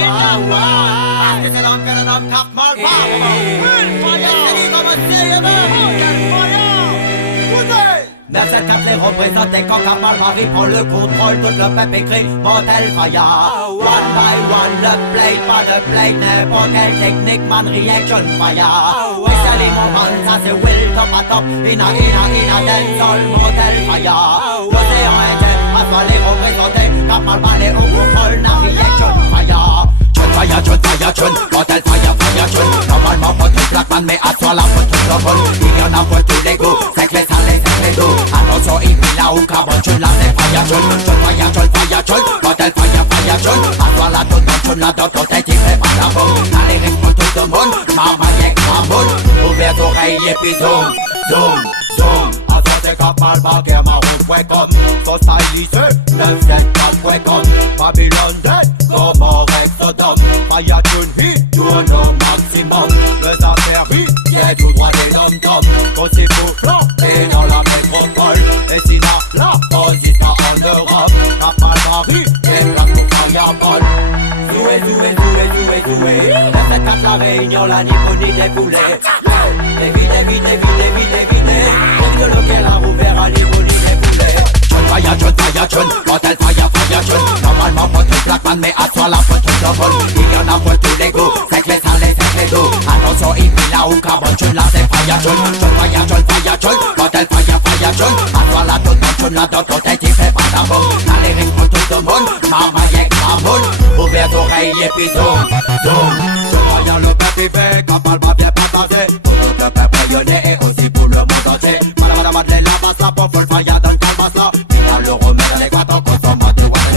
Parce que c'est l'enfer d'un homme car mal les représentés quand Kamal Marie prend le contrôle, tout le peuple écrit Motel Faya. One by one, le plate, pas de plate, n'importe quelle technique, man, reaction Faya. Oui, c'est les moments, ça c'est Will, top à top, ina, dancehall, Motel Faya. L'océan inquiet, à soi les représentés, Kamal Marie au contrôle, na reaction Faya. Chun, Motel Faya, chun. Normalement, pas tout Blackman, mais à toi la faute tout le monde. Il y en a pour tous les goûts, c'est que les salés, c'est que les doux. Attention, il vit là où carbone, chun, là c'est Faya, chun. Motel Faya, chun. À toi la toute chun, là dans ton tête, il fait pas la bombe. Allez, reste pour tout le monde, maman yek, mamoun. Ouvert d'oreilles et puis zoom. À toi c'est Kapal, Baguer, Maroon.com. Faut styliser, 974.com. Babylon dead, comme Sodom. Faya tune hit, tourne au maximum. Les interdits, y'a tout droit des dom-toms. Aussi pour flanquer dans la métropole. Et si là, aussi ça en Europe. Kapal Paris, et place pour Fireball. Zoué. La fête à la Réunion, la Niponie déboulée. Dévidé. Donc de lequel a rouvert à Niponie déboulée. Faya, chun. Motel Faya, chun. Normalement pas tout Blackman, mais à toi la faute tout le monde. Il y en a pour tous les goûts, c'est que les salés, c'est que les doux. Attention, il vit là où carbone, chun, là c'est Faya, chun. Chun. Motel Faya, chun. À toi la toute chun, là dans ton tête, il fait pas la bombe. T'as les rings pour tout le monde, maman yek, mamoun. Ouvert d'oreilles et puis zoom. Faya le peuple il fait, Kapal va bien partager. Pour tout le peuple rayonner et aussi pour le monde entier. Madame, la basse, la pour full Faya dans le calmas là. Le remède adéquat en consommant de watts.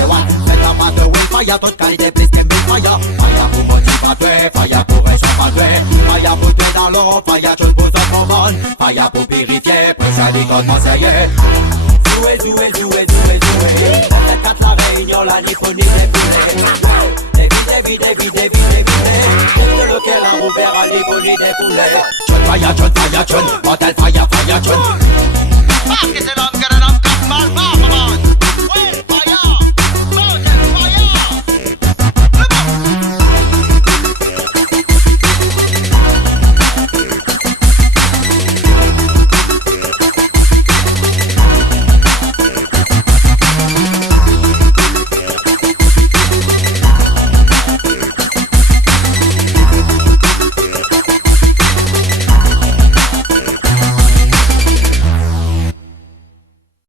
C'est la base de Will Faya, toute qualité plus qu'un big Faya. Faya pour motiver, Faya pour échapper. Faya pour tuer dans l'eau, Faya chun pour se commande. Faya pour purifier, préchaler comme conseiller. Zoué. La 4 la Réunion, la Niponie déboulée. Dévidé. C'est lequel a rouvert à Niponie déboulée. Chun, Faya, chun. Motel Faya, chun. Parce que c'est l'homme